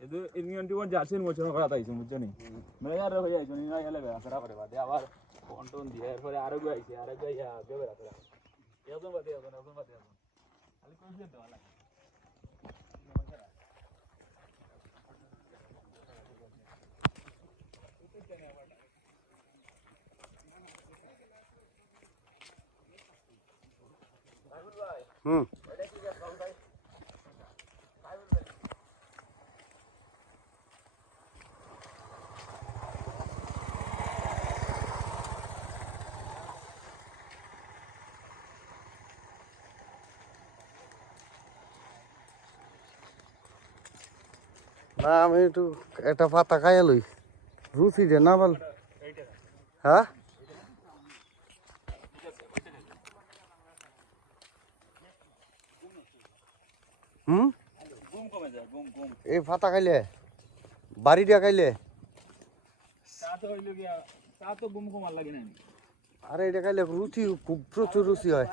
ಇದು ಇನ್ನೊಂದು ಒಂದು ಜಾಸ್ತಿ ಮುಚ್ಚನ ಕರಾತಾಯಿছে ಮುಚ್ಚನಿ মানে আর হয়ে যাইছো না গেলে বেরা করে বাদে আবার কন্ট্রোল দিয়ে এরপরে আরো আইছে আরো যাইয়া বেরা করে এরকম বাদে এরকম বাদে খালি কোন দিয়ে দেওয়া লাগে এটা কি কাম ভাই না আমি একটু একটা পাতা খাইয়া লই রুচি দে না বল হ্যাঁ ঘুম কমে যায় ঘুম এই পাতা খাইলে বাড়ি দিয়া খাইলে চা তো হইলো গিয়া চা তো ঘুম কমার লাগে না আরে এটা খাইলে রুচি খুব প্রচুর রুচি হয়